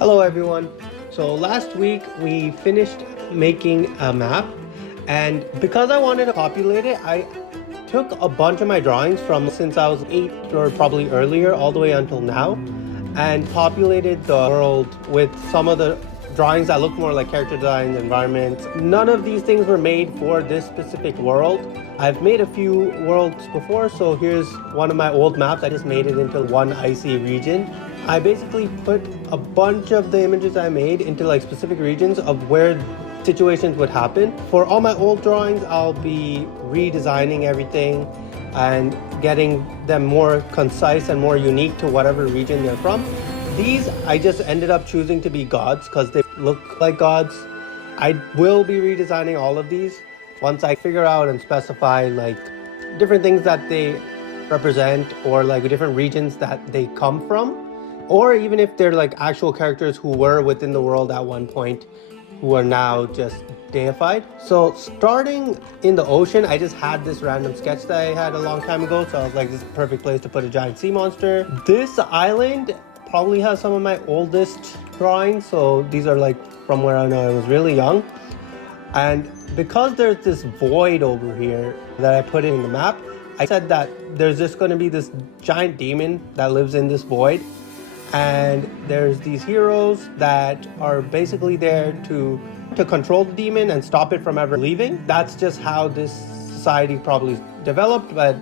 Hello everyone. So last week we finished making a map, and because I wanted to populate it, I took a bunch of my drawings from since I was 8 or probably earlier all the way until now, and populated the world with some of the drawings that look more like character designs, environments. None of these things were made for this specific world. I've made a few worlds before, so here's one of my old maps. I just made it into one icy region. I basically put a bunch of the images I made into like specific regions of where situations would happen. For all my old drawings, I'll be redesigning everything and getting them more concise and more unique to whatever region they're from. These, I just ended up choosing to be gods because they look like gods. I will be redesigning all of these once I figure out and specify like different things that they represent, or like different regions that they come from. Or even if they're like actual characters who were within the world at one point, who are now just deified. So starting in the ocean, I just had this random sketch that I had a long time ago. So I was like, this is a perfect place to put a giant sea monster. This island probably has some of my oldest drawings. So these are like from where I know I was really young. And because there's this void over here that I put in the map, I said that there's just going to be this giant demon that lives in this void. And there's these heroes that are basically there to control the demon and stop it from ever leaving. That's just how this society probably developed, but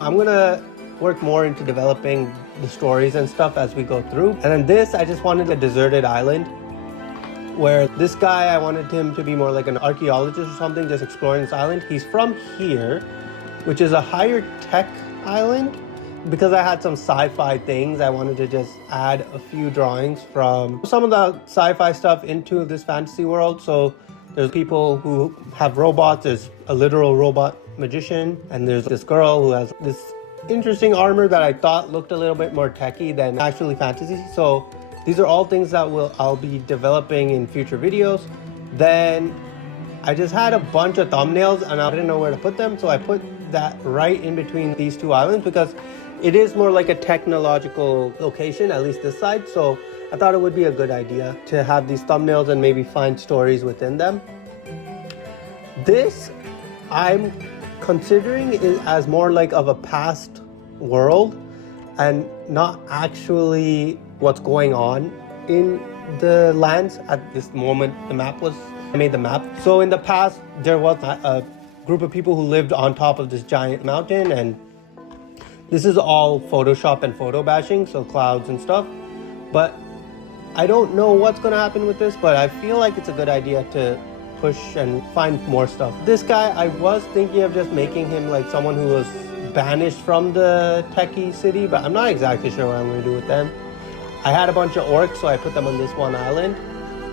I'm gonna work more into developing the stories and stuff as we go through. And then this, I just wanted a deserted island where this guy, I wanted him to be more like an archaeologist or something, just exploring this island. He's from here, which is a higher tech island. Because I had some sci-fi things, I wanted to just add a few drawings from some of the sci-fi stuff into this fantasy world. So there's people who have robots, there's a literal robot magician, and there's this girl who has this interesting armor that I thought looked a little bit more techie than actually fantasy. So these are all things that I'll be developing in future videos. Then I just had a bunch of thumbnails and I didn't know where to put them, so I put that right in between these two islands because it is more like a technological location, at least this side. So I thought it would be a good idea to have these thumbnails and maybe find stories within them. This, I'm considering it as more like of a past world and not actually what's going on in the lands at this moment I made the map. So in the past, there was a group of people who lived on top of this giant mountain, and this is all Photoshop and photo bashing, so clouds and stuff. But I don't know what's gonna happen with this, but I feel like it's a good idea to push and find more stuff. This guy, I was thinking of just making him like someone who was banished from the techie city, but I'm not exactly sure what I'm gonna do with them. I had a bunch of orcs, so I put them on this one island.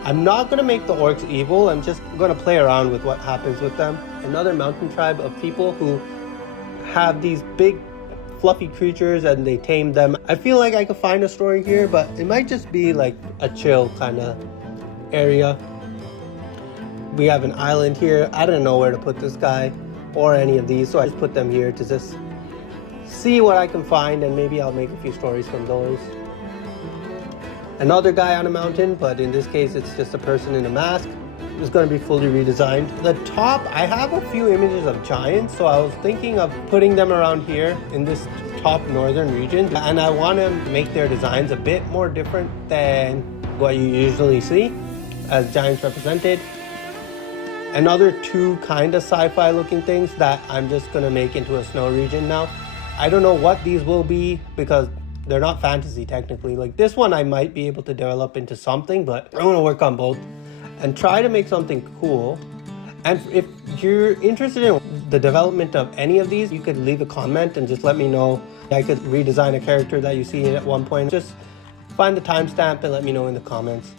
I'm not gonna make the orcs evil, I'm just gonna play around with what happens with them. Another mountain tribe of people who have these big fluffy creatures and they tame them. I feel like I could find a story here, but it might just be like a chill kind of area. We have an island here. I didn't know where to put this guy or any of these, so I just put them here to just see what I can find, and maybe I'll make a few stories from those. Another guy on a mountain, but in this case it's just a person in a mask. It's going to be fully redesigned. The top, I have a few images of giants, so I was thinking of putting them around here in this top northern region, and I want to make their designs a bit more different than what you usually see as giants represented. Another two kind of sci-fi looking things that I'm just going to make into a snow region now. I don't know what these will be because they're not fantasy technically. Like this one I might be able to develop into something, but I'm going to work on both and try to make something cool. And if you're interested in the development of any of these, you could leave a comment and just let me know. I could redesign a character that you see at one point. Just find the timestamp and let me know in the comments.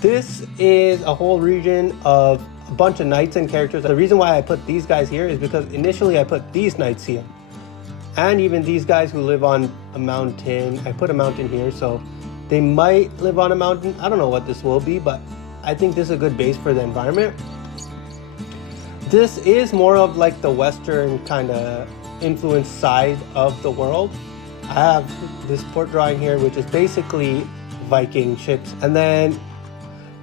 This is a whole region of a bunch of knights and characters. The reason why I put these guys here is because initially I put these knights here. And even these guys who live on a mountain. I put a mountain here, so they might live on a mountain. I don't know what this will be, but I think this is a good base for the environment. This is more of like the Western kind of influenced side of the world. I have this port drawing here, which is basically Viking ships. And then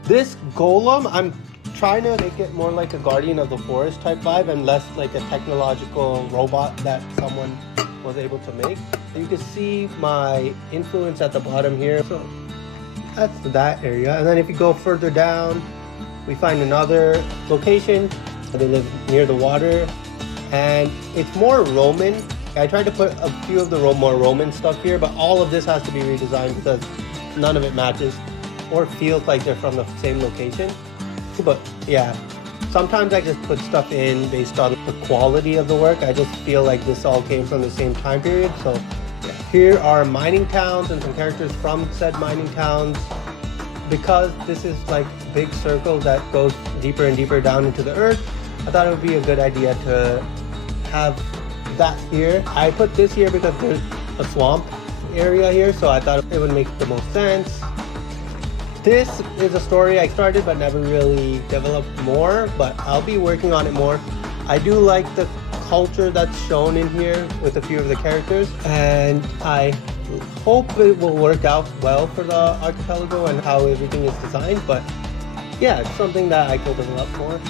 this golem, I'm trying to make it more like a Guardian of the Forest type vibe and less like a technological robot that someone was able to make. You can see my influence at the bottom here. So that's that area. And then if you go further down, we find another location. They live near the water and it's more Roman. I tried to put a few of the more Roman stuff here, but all of this has to be redesigned because none of it matches or feels like they're from the same location. But yeah, sometimes I just put stuff in based on the quality of the work. I just feel like this all came from the same time period. So yeah. Here are mining towns and some characters from said mining towns. Because this is like a big circle that goes deeper and deeper down into the earth, I thought it would be a good idea to have that here. I put this here because there's a swamp area here, so I thought it would make the most sense. This is a story I started but never really developed more, but I'll be working on it more. I do like the culture that's shown in here with a few of the characters, and I hope it will work out well for the archipelago and how everything is designed. But yeah, it's something that I could develop more.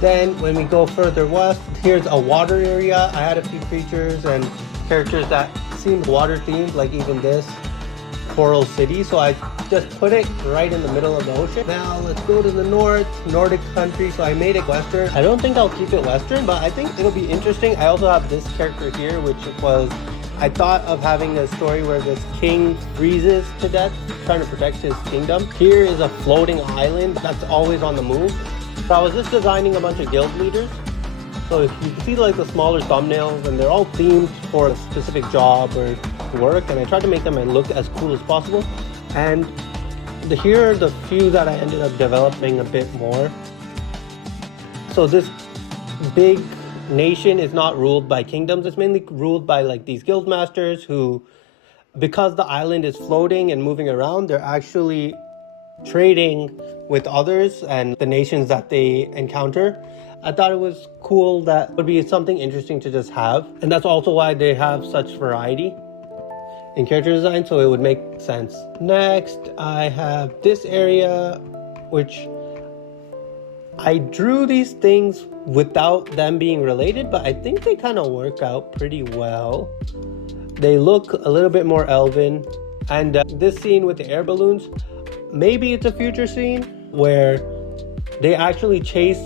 Then when we go further west, here's a water area. I had a few creatures and characters that seemed water themed, like even this Coral City, so I just put it right in the middle of the ocean. Now let's go to the north, Nordic country. So I made it Western. I don't think I'll keep it Western, but I think it'll be interesting. I also have this character here, which was, I thought of having a story where this king freezes to death, trying to protect his kingdom. Here is a floating island that's always on the move. So I was just designing a bunch of guild leaders. So if you can see like the smaller thumbnails, and they're all themed for a specific job or work, and I tried to make them look as cool as possible. And here are the few that I ended up developing a bit more. So this big nation is not ruled by kingdoms. It's mainly ruled by like these guild masters who, because the island is floating and moving around, they're actually trading with others and the nations that they encounter. I thought it was cool. That would be something interesting to just have, and that's also why they have such variety in character design, so it would make sense. Next, I have this area, which I drew these things without them being related, but I think they kind of work out pretty well. They look a little bit more elven, and this scene with the air balloons, maybe it's a future scene where they actually chase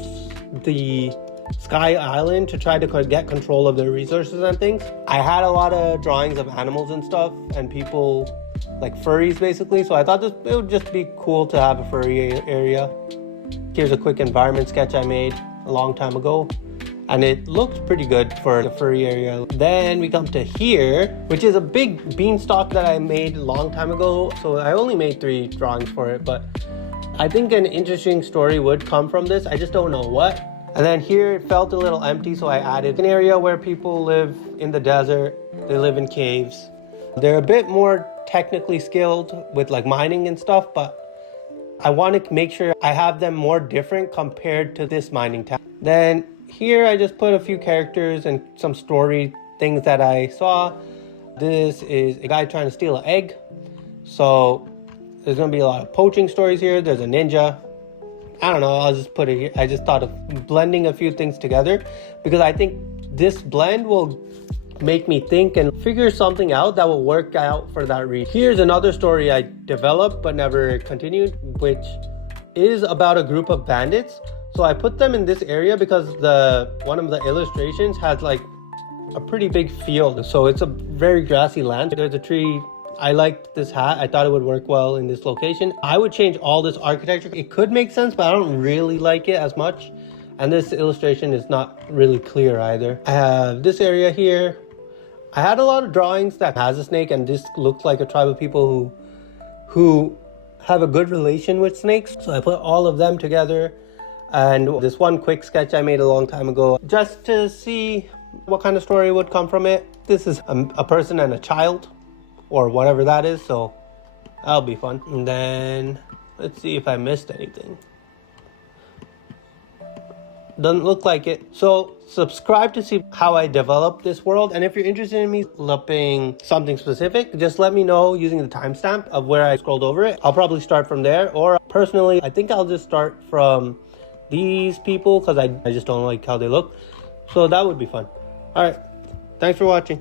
the Sky Island to try to get control of their resources and things. I had a lot of drawings of animals and stuff and people, like furries basically, so I thought it would just be cool to have a furry area. Here's a quick environment sketch I made a long time ago, and it looks pretty good for the furry area. Then we come to here, which is a big beanstalk that I made a long time ago, so I only made 3 drawings for it, but I think an interesting story would come from this. I just don't know what. And then here it felt a little empty, so I added an area where people live in the desert. They live in caves. They're a bit more technically skilled with like mining and stuff, but I want to make sure I have them more different compared to this mining town. Then here I just put a few characters and some story things that I saw. This is a guy trying to steal an egg. So there's going to be a lot of poaching stories here. There's a ninja. I don't know, I'll just put it here. I just thought of blending a few things together because I think this blend will make me think and figure something out that will work out for that read. Here's another story I developed but never continued, which is about a group of bandits. So I put them in this area because one of the illustrations has like a pretty big field. So it's a very grassy land. There's a tree. I liked this hat. I thought it would work well in this location. I would change all this architecture. It could make sense, but I don't really like it as much. And this illustration is not really clear either. I have this area here. I had a lot of drawings that has a snake, and this looks like a tribe of people who have a good relation with snakes. So I put all of them together. And this one quick sketch I made a long time ago, just to see what kind of story would come from it. This is a person and a child, or whatever that is, so that'll be fun. And then let's see if I missed anything. Doesn't look like it. So subscribe to see how I develop this world. And if you're interested in me developing something specific, just let me know using the timestamp of where I scrolled over it. I'll probably start from there. Or personally, I think I'll just start from these people because I just don't like how they look. So that would be fun. All right. Thanks for watching.